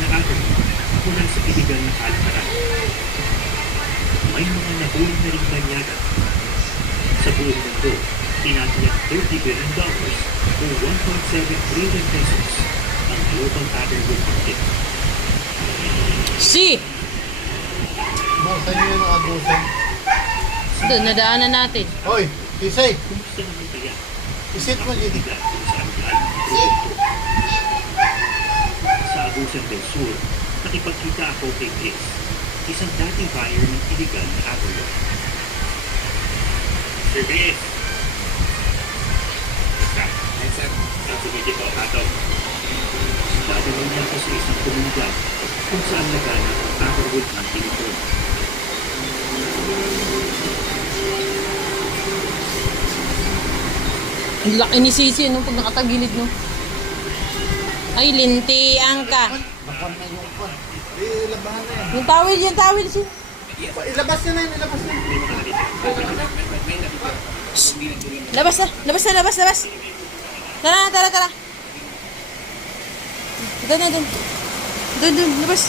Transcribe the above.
na ato mula sa iligal na kalakaran. May mga nahuli na rin banyaga. Sa buong mundo, tinatayang $30 billion o 1.7 trillion pesos ang global aggregate market. Si! Saan nyo yung abusan? Doon, nadaanan natin. Hoy, Kisay! Kumusta naman kaya Isit mo dito. bigat kung saan galing ang produkto? Sa Agusan del Sur, nakipagkita ako kay Chris, isang dating buyer ng illegal na agro. Sir Chris! Basta, ako dito, ato. Dadalhin niya ako sa isang komunidad kung saan laganap ang agro-wood hunting ito. Ang laki ni Sisi, no? Pag nakatagilid, no? Ay, lintiang ka. Bakam na yung kon. Labahan na yan. Yung tawil, si. Ilabas na yan, ilabas na. Labas na, labas. Tara. Doon, labas.